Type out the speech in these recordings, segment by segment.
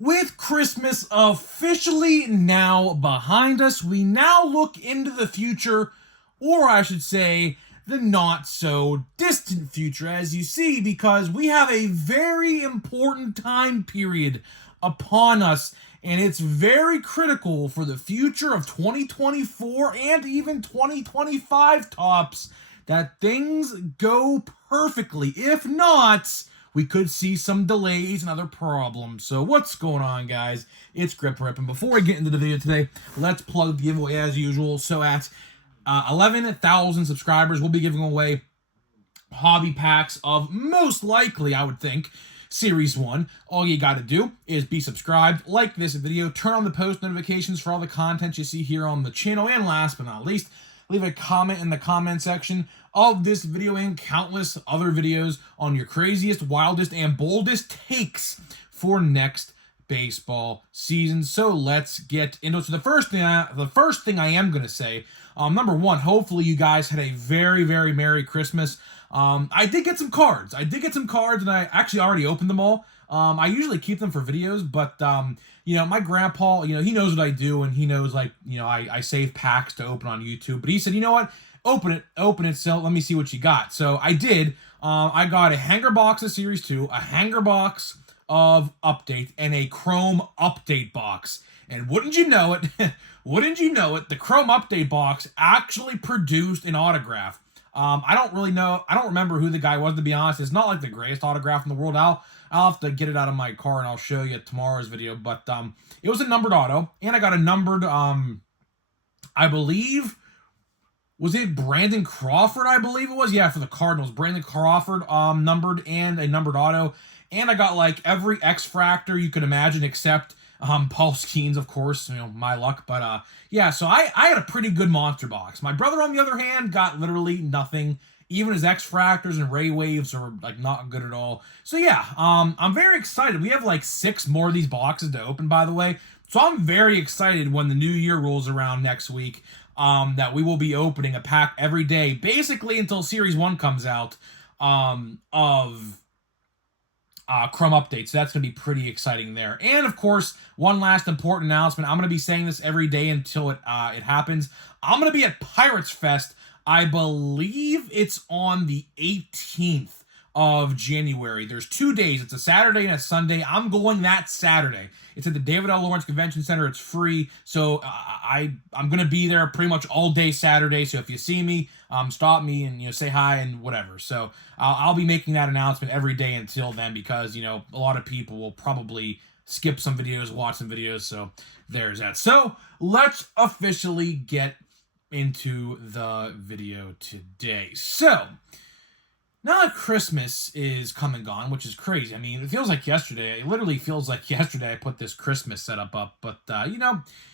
With Christmas officially now behind us, we now look into the future, or I should say, the not so distant future, as you see, because we have a very important time period upon us, and it's very critical for the future of 2024 and even 2025 tops that things go perfectly. If not, we could see some delays and other problems. So what's going on, guys? It's Grip Rip, and before we get into the video today, let's plug the giveaway as usual. So at 11,000 subscribers, we'll be giving away hobby packs of, most likely, I would think, Series 1. All you gotta do is be subscribed, like this video, turn on the post notifications for all the content you see here on the channel, and last but not least, leave a comment in the comment section of this video and countless other videos on your craziest, wildest, and boldest takes for next baseball season. So let's get into it. So the first thing I am going to say, number one, hopefully you guys had a very, very Merry Christmas. I did get some cards. And I actually already opened them all. I usually keep them for videos, but my grandpa, he knows what I do, and he knows, I save packs to open on YouTube. But he said, you know what? Open it, so let me see what you got. So I did. I got a hanger box of Series 2, a hanger box of Update, and a Chrome Update box. And wouldn't you know it, the Chrome Update box actually produced an autograph. I don't remember who the guy was, to be honest. It's not like the greatest autograph in the world. I'll have to get it out of my car and I'll show you tomorrow's video. But it was a numbered auto, and I got a numbered, I believe, was it Brandon Crawford? I believe it was. Yeah, for the Cardinals, Brandon Crawford, numbered, and a numbered auto. And I got like every X-Fractor you could imagine except Paul Skeens, of course, my luck. But yeah, so I had a pretty good monster box. My brother, on the other hand, got literally nothing. Even his X-Fractors and Ray Waves are like not good at all. So yeah, I'm very excited. We have like 6 more of these boxes to open, by the way. So I'm very excited when the new year rolls around next week, that we will be opening a pack every day, basically until Series 1 comes out, of Chrome Update. So that's going to be pretty exciting there. And of course, one last important announcement. I'm going to be saying this every day until it happens. I'm going to be at Pirates Fest. I believe it's on the 18th of January. There's 2 days. It's a Saturday and a Sunday. I'm going that Saturday. It's at the David L. Lawrence Convention Center. It's free. So I'm going to be there pretty much all day Saturday. So if you see me, stop me and say hi and whatever. So I'll be making that announcement every day until then, because a lot of people will probably skip some videos, watch some videos. So there's that. So let's officially get into the video today. So now that Christmas is come and gone, which is crazy. I mean, it feels like yesterday. It literally feels like yesterday I put this Christmas setup up. But,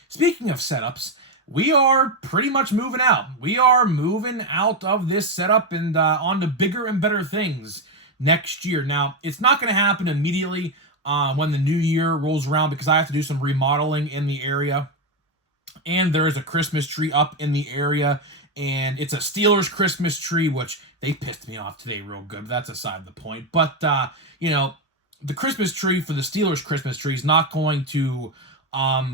speaking of setups, we are pretty much moving out. We are moving out of this setup and on to bigger and better things next year. Now, it's not going to happen immediately when the new year rolls around, because I have to do some remodeling in the area. And there is a Christmas tree up in the area, and it's a Steelers Christmas tree, which they pissed me off today real good. But that's aside the point. But, the Christmas tree for the Steelers Christmas tree is not going to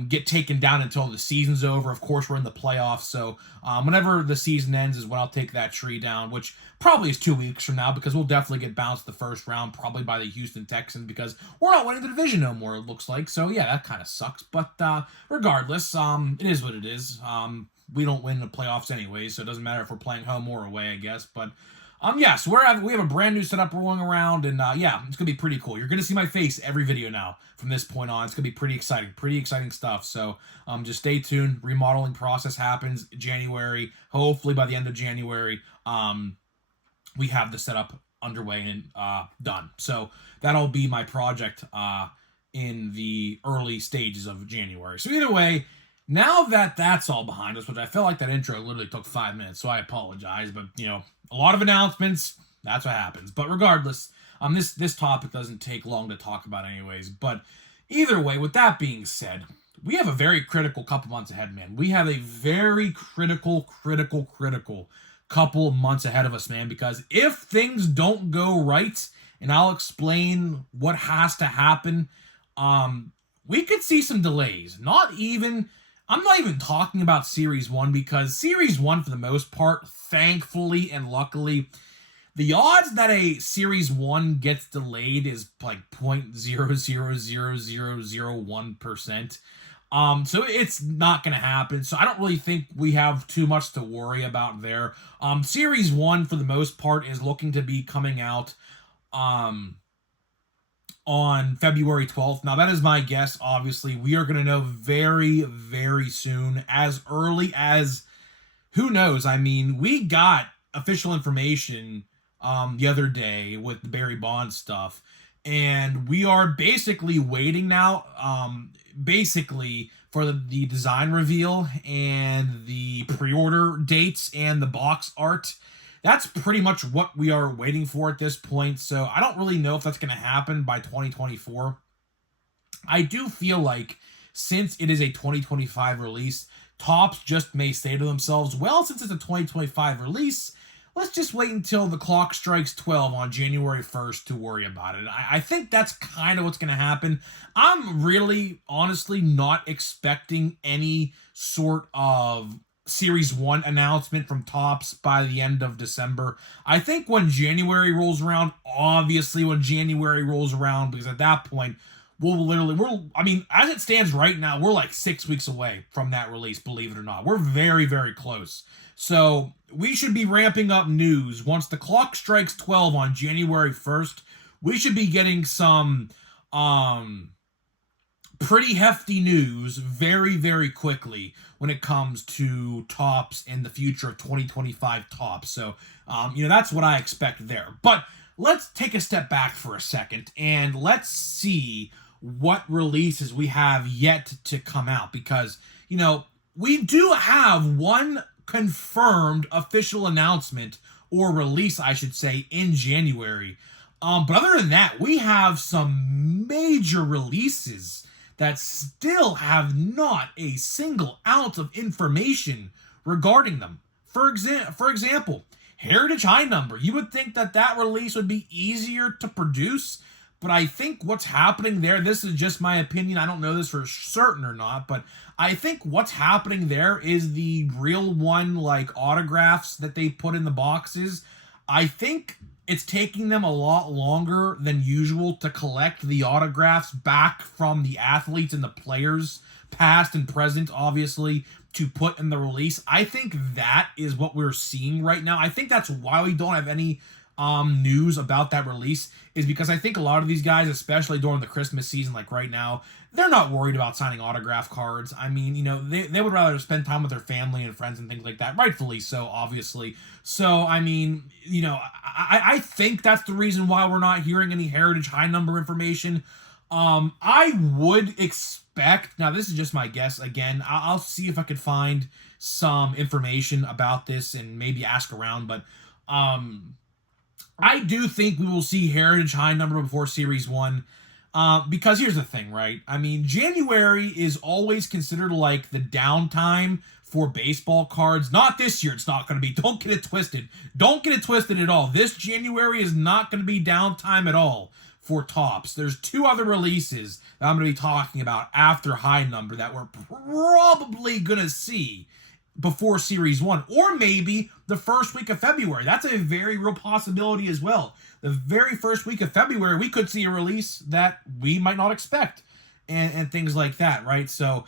get taken down until the season's over. Of course, we're in the playoffs, so whenever the season ends is when I'll take that tree down, which probably is 2 weeks from now, because we'll definitely get bounced the first round, probably by the Houston Texans, because we're not winning the division no more, it looks like. So yeah, that kind of sucks. But regardless, it is what it is. We don't win the playoffs anyway, so it doesn't matter if we're playing home or away, I guess. But yeah, so we have a brand new setup rolling around, and yeah, it's gonna be pretty cool. You're gonna see my face every video now from this point on. It's gonna be pretty exciting stuff. So just stay tuned. Remodeling process happens January. Hopefully by the end of January, we have the setup underway and done. So that'll be my project in the early stages of January. So either way, now that that's all behind us, which I felt like that intro literally took 5 minutes, so I apologize, but a lot of announcements, that's what happens. But regardless, this topic doesn't take long to talk about anyways. But either way, with that being said, we have a very critical couple months ahead, man. We have a very critical couple months ahead of us, man, because if things don't go right, and I'll explain what has to happen, we could see some delays. I'm not even talking about Series 1 because Series 1, for the most part, thankfully and luckily, the odds that a Series 1 gets delayed is like 0.0000001%. So it's not going to happen. So I don't really think we have too much to worry about there. Series 1, for the most part, is looking to be coming out on February 12th. Now, that is my guess. Obviously, we are going to know very, very soon, as early as, who knows? I mean, we got official information the other day with the Barry Bonds stuff, and we are basically waiting now, basically for the design reveal and the pre-order dates and the box art. That's pretty much what we are waiting for at this point. So I don't really know if that's going to happen by 2024. I do feel like, since it is a 2025 release, Topps just may say to themselves, well, since it's a 2025 release, let's just wait until the clock strikes 12 on January 1st to worry about it. I think that's kind of what's going to happen. I'm really, honestly, not expecting any sort of Series 1 announcement from Topps by the end of December. I think when January rolls around, because at that point, as it stands right now, we're like 6 weeks away from that release, believe it or not. We're very, very close. So we should be ramping up news. Once the clock strikes 12 on January 1st, we should be getting some pretty hefty news very, very quickly when it comes to Topps and the future of 2025 Topps. So, that's what I expect there. But let's take a step back for a second and let's see what releases we have yet to come out, because, we do have one confirmed official announcement, or release, I should say, in January. But other than that, we have some major releases that still have not a single ounce of information regarding them. For example, Heritage High Number. You would think that release would be easier to produce, but I think what's happening there, this is just my opinion, I don't know this for certain or not, but I think what's happening there is the real one, like, autographs that they put in the boxes. I think it's taking them a lot longer than usual to collect the autographs back from the athletes and the players, past and present, obviously, to put in the release. I think that is what we're seeing right now. I think that's why we don't have any news about that release, is because I think a lot of these guys, especially during the Christmas season, like right now, they're not worried about signing autograph cards. I mean, they would rather spend time with their family and friends and things like that, rightfully so, obviously. So, I mean, I think that's the reason why we're not hearing any Heritage High Number information. I would expect, now this is just my guess, again, I'll see if I could find some information about this and maybe ask around, but I do think we will see Heritage High Number before Series 1. Because here's the thing, right? I mean, January is always considered like the downtime for baseball cards. Not this year, it's not going to be. Don't get it twisted. Don't get it twisted at all. This January is not going to be downtime at all for Topps. There's two other releases that I'm going to be talking about after High Number that we're probably going to see before Series 1, or maybe the first week of February. That's a very real possibility as well. The very first week of February, we could see a release that we might not expect, and things like that, right? So,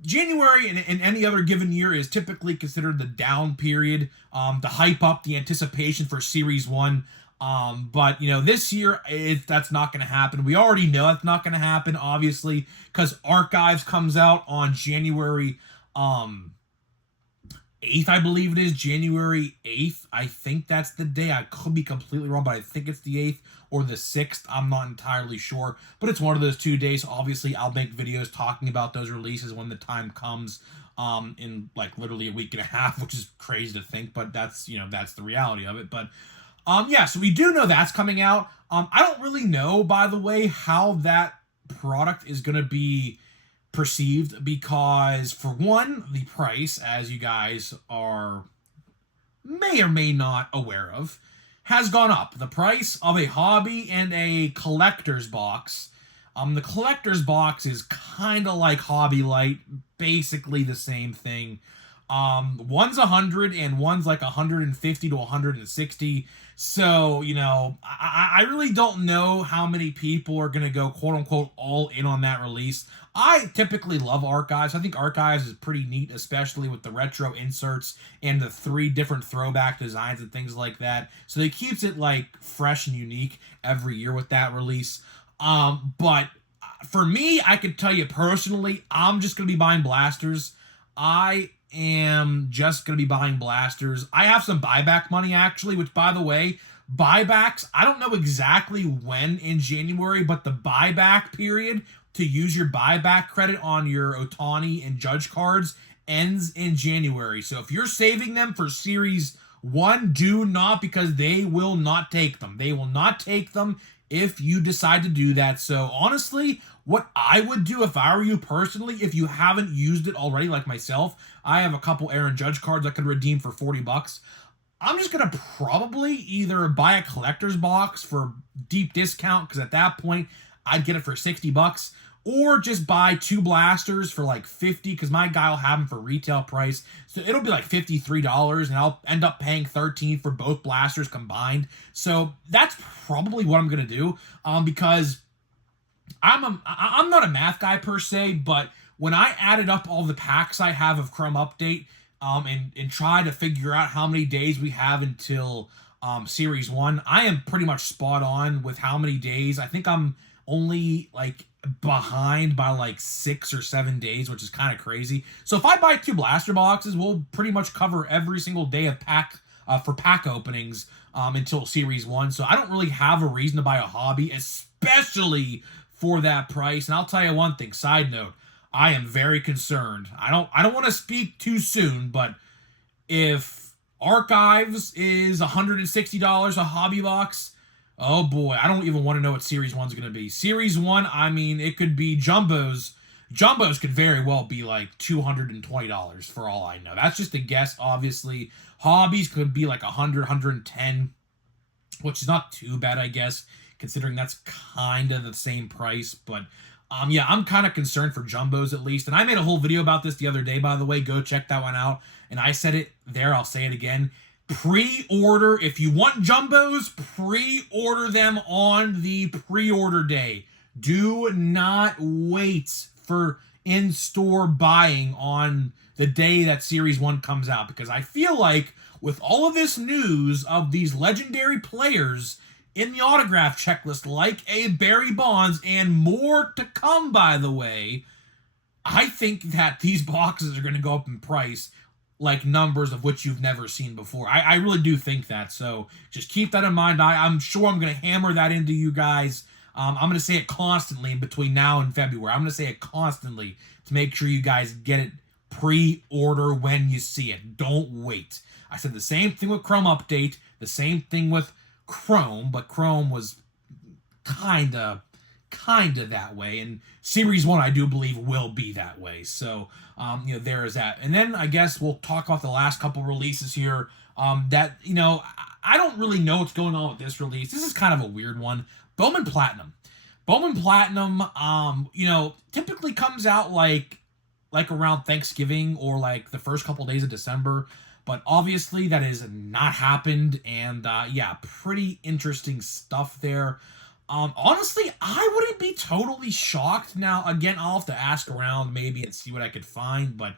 January in any other given year is typically considered the down period to hype up the anticipation for Series 1. But this year, that's not going to happen. We already know that's not going to happen, obviously, because Archives comes out on January 8th, I believe it is, January 8th. I think that's the day. I could be completely wrong, but I think it's the 8th or the 6th. I'm not entirely sure, but it's one of those 2 days. Obviously, I'll make videos talking about those releases when the time comes, in like literally a week and a half, which is crazy to think, but that's, that's the reality of it. But so we do know that's coming out. I don't really know, by the way, how that product is going to be perceived, because for one, the price, as you guys may or may not aware of, has gone up. The price of a hobby and a collector's box The collector's box is kind of like Hobby Light, basically the same thing. One's 100 and one's like 150 to 160. So, I really don't know how many people are going to go quote unquote all in on that release. I typically love Archives. I think Archives is pretty neat, especially with the retro inserts and the 3 different throwback designs and things like that. So it keeps it like fresh and unique every year with that release. But for me, I could tell you personally, I'm just going to be buying blasters. I am just going to be buying blasters. I have some buyback money, actually, which, by the way, buybacks, I don't know exactly when in January, but the buyback period to use your buyback credit on your Ohtani and Judge cards ends in January. So if you're saving them for Series 1, do not, because they will not take them. They will not take them if you decide to do that. So honestly, what I would do if I were you personally, if you haven't used it already, like myself, I have a couple Aaron Judge cards I could redeem for $40. I'm just going to probably either buy a collector's box for deep discount, because at that point I'd get it for $60, or just buy 2 blasters for like $50, because my guy will have them for retail price. So it'll be like $53, and I'll end up paying $13 for both blasters combined. So that's probably what I'm going to do, because I'm not a math guy per se, but when I added up all the packs I have of Chrome Update, and try to figure out how many days we have until Series 1, I am pretty much spot on with how many days. I think I'm only like behind by like 6 or 7 days, which is kind of crazy. So if I buy 2 blaster boxes, we'll pretty much cover every single day of pack openings until Series 1. So I don't really have a reason to buy a hobby, especially for that price. And I'll tell you one thing, side note, I am very concerned. I don't want to speak too soon, but if Archives is $160 a hobby box, oh boy, I don't even want to know what Series 1's going to be. Series 1, I mean, it could be Jumbos. Jumbos could very well be like $220 for all I know. That's just a guess, obviously. Hobbies could be like 100, 110, which is not too bad, I guess, considering that's kind of the same price. But yeah, I'm kind of concerned for Jumbos at least. And I made a whole video about this the other day, by the way. Go check that one out. And I said it there. I'll say it again. Pre-order. If you want Jumbos, pre-order them on the pre-order day. Do not wait for in-store buying on the day that Series 1 comes out. Because I feel like with all of this news of these legendary players in the autograph checklist, like a Barry Bonds, and more to come, by the way, I think that these boxes are going to go up in price like numbers of which you've never seen before. I really do think that. So just keep that in mind. I'm sure I'm going to hammer that into you guys. I'm going to say it constantly in between now and February. I'm going to say it constantly to make sure you guys get it pre-order when you see it. Don't wait. I said the same thing with Chrome Update, the same thing with Chrome, but Chrome was kind of that way, and Series 1 I do believe will be that way. So there is that. And then I guess we'll talk about the last couple releases here that I don't really know what's going on with this release. This is kind of a weird one. Bowman Platinum typically comes out like around Thanksgiving or like the first couple days of December. But obviously that has not happened, and yeah, pretty interesting stuff there. Honestly, I wouldn't be totally shocked. Now, again, I'll have to ask around maybe and see what I could find, but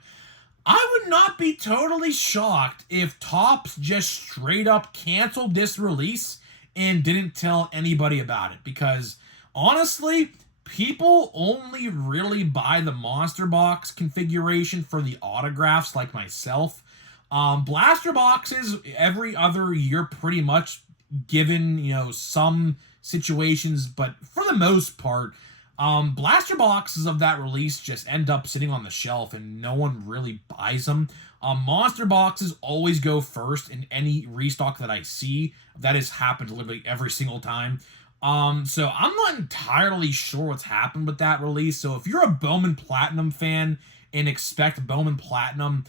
I would not be totally shocked if Topps just straight up canceled this release and didn't tell anybody about it, because honestly, people only really buy the Monster Box configuration for the autographs like myself. Blaster boxes every other year pretty much, given some situations, but for the most part, blaster boxes of that release just end up sitting on the shelf and no one really buys them. Monster boxes always go first in any restock that I see. That has happened literally every single time. So I'm not entirely sure what's happened with that release. So if you're a Bowman Platinum fan and expect Bowman Platinum,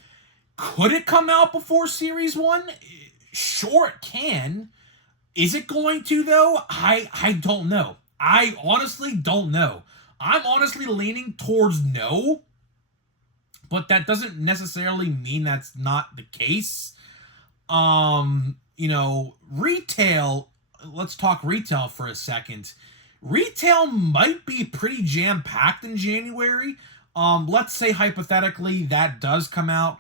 could it come out before Series 1? Sure, it can. Is it going to, though? I don't know. I honestly don't know. I'm honestly leaning towards no, but that doesn't necessarily mean that's not the case. Retail, let's talk retail for a second. Retail might be pretty jam-packed in January. Let's say hypothetically that does come out.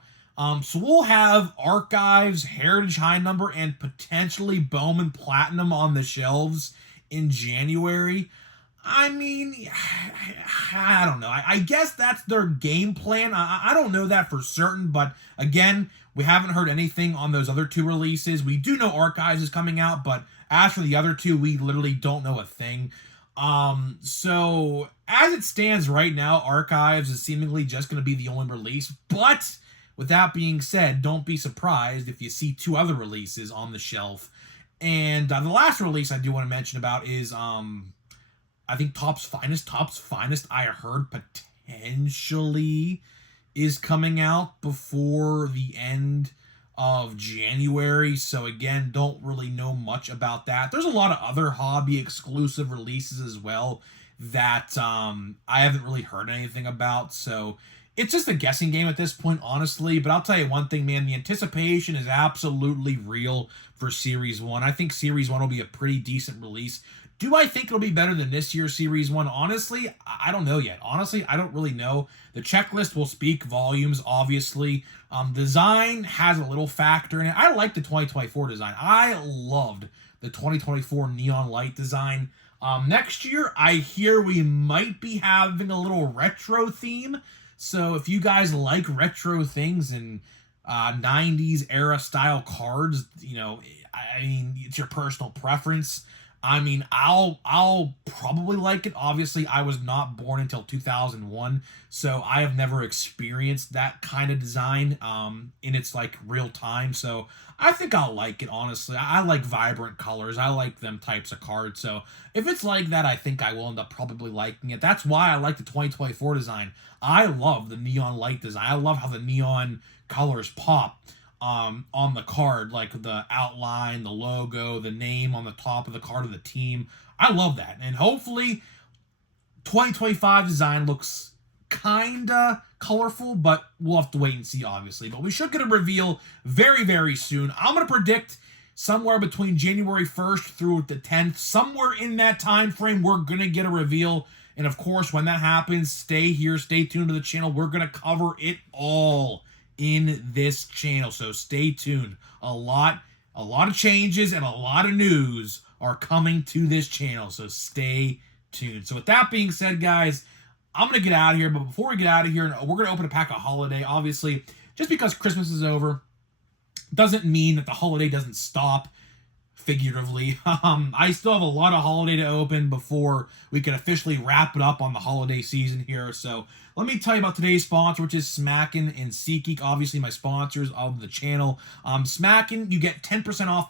So we'll have Archives, Heritage High Number, and potentially Bowman Platinum on the shelves in January. I mean, I don't know. I guess that's their game plan. I don't know that for certain, but again, we haven't heard anything on those other two releases. We do know Archives is coming out, but as for the other two, we literally don't know a thing. So as it stands right now, Archives is seemingly just going to be the only release. But with that being said, don't be surprised if you see two other releases on the shelf. And the last release I do want to mention about is I think Topps Finest, I heard potentially is coming out before the end of January. So again, don't really know much about that. There's a lot of other hobby exclusive releases as well that I haven't really heard anything about. So it's just a guessing game at this point, honestly. But I'll tell you one thing, man, the anticipation is absolutely real for Series 1. I think Series 1 will be a pretty decent release. Do I think it'll be better than this year's Series 1? Honestly, I don't know yet. Honestly, I don't really know. The checklist will speak volumes, obviously. Design has a little factor in it. I like the 2024 design. I loved the 2024 neon light design. Next year, I hear we might be having a little retro theme. So if you guys like retro things and 90s era style cards, I mean, it's your personal preference. I mean, I'll probably like it. Obviously, I was not born until 2001, so I have never experienced that kind of design in its like real time. So I think I'll like it, honestly. I like vibrant colors. I like them types of cards. So if it's like that, I think I will end up probably liking it. That's why I like the 2024 design. I love the neon light design. I love how the neon colors pop on the card, like the outline, the logo, the name on the top of the card of the team. I love that. And hopefully 2025 design looks kinda colorful, but we'll have to wait and see, obviously. But we should get a reveal very, very soon. I'm going to predict somewhere between January 1st through the 10th. Somewhere in that time frame, we're going to get a reveal. And of course, when that happens, stay here, stay tuned to the channel. We're going to cover it all in this channel, so stay tuned. A lot of changes and a lot of news are coming to this channel, so stay tuned. So with that being said, guys, I'm gonna get out of here, but before we get out of here, we're gonna open a pack of holiday. Obviously, just because Christmas is over doesn't mean that the holiday doesn't stop, figuratively. I still have a lot of holiday to open before we can officially wrap it up on the holiday season here. So let me tell you about today's sponsor, which is Smackin' and SeatGeek, obviously my sponsors of the channel. Smackin', you get 10% off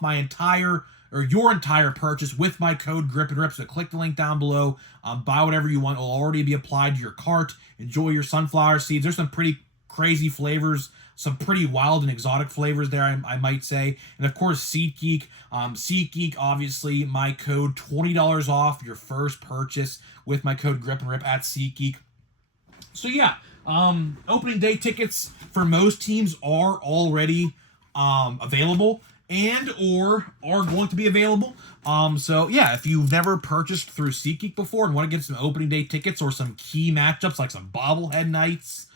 your entire purchase with my code GRIPANDRIP. So click the link down below, buy whatever you want. It'll already be applied to your cart. Enjoy your sunflower seeds. There's some pretty crazy flavors, some pretty wild and exotic flavors there, I might say. And of course, SeatGeek. SeatGeek, obviously, my code, $20 off your first purchase with my code GRIPANDRIP at SeatGeek. So yeah, opening day tickets for most teams are already available and or are going to be available. So yeah, if you've never purchased through SeatGeek before and want to get some opening day tickets or some key matchups like some bobblehead nights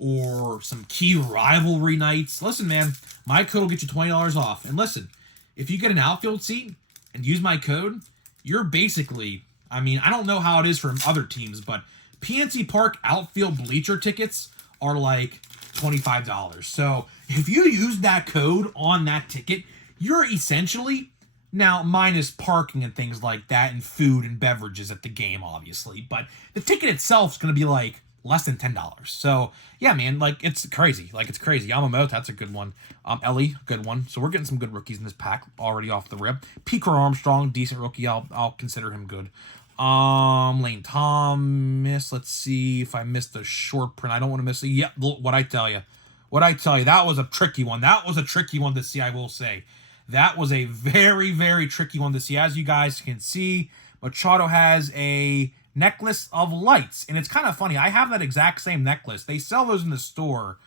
or some key rivalry nights, listen, man, my code will get you $20 off. And listen, if you get an outfield seat and use my code, you're basically, I mean, I don't know how it is for other teams, but PNC Park outfield bleacher tickets are like $25. So if you use that code on that ticket, you're essentially, now minus parking and things like that and food and beverages at the game, obviously, but the ticket itself is going to be like less than $10. So yeah, man, like it's crazy. Yamamoto, that's a good one. Ellie, good one. So we're getting some good rookies in this pack already off the rip. Pico Armstrong, decent rookie. I'll consider him good. Lane Thomas. Let's see if I missed a short print. I don't want to miss it. Yeah, what I tell you, that was a tricky one. That was a tricky one to see. I will say, that was a very, very tricky one to see. As you guys can see, Machado has a necklace of lights. And it's kind of funny. I have that exact same necklace. They sell those in the store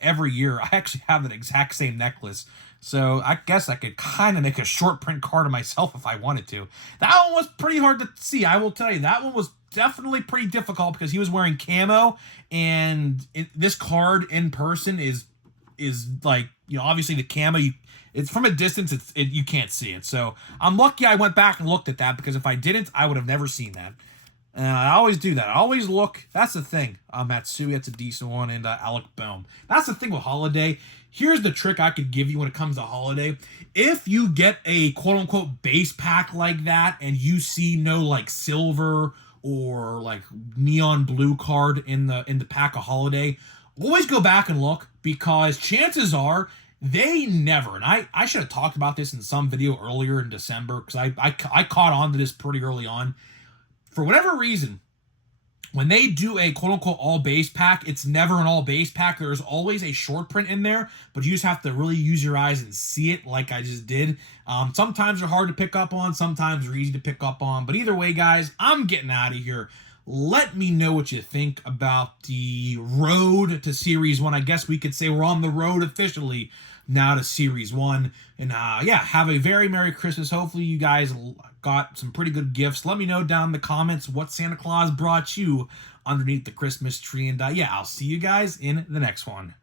every year. I actually have that exact same necklace. So I guess I could kind of make a short print card of myself if I wanted to. That one was pretty hard to see. I will tell you, that one was definitely pretty difficult because he was wearing camo, and this card in person is like, you know, obviously the camo, it's from a distance, you can't see it. So I'm lucky I went back and looked at that, because if I didn't, I would have never seen that. And I always do that. I always look. That's the thing. Matsui, that's a decent one. And Alec Bohm. That's the thing with Holiday. Here's the trick I could give you when it comes to Holiday. If you get a quote-unquote base pack like that, and you see no, like, silver or, like, neon blue card in the pack of Holiday, always go back and look, because chances are they never, and I should have talked about this in some video earlier in December, because I caught on to this pretty early on. For whatever reason, when they do a quote-unquote all-base pack, it's never an all-base pack. There's always a short print in there, but you just have to really use your eyes and see it like I just did. Sometimes they're hard to pick up on, sometimes they're easy to pick up on. But either way, guys, I'm getting out of here. Let me know what you think about the road to Series 1. I guess we could say we're on the road officially now to Series 1. And yeah, have a very Merry Christmas. Hopefully you guys got some pretty good gifts. Let me know down in the comments what Santa Claus brought you underneath the Christmas tree. And yeah, I'll see you guys in the next one.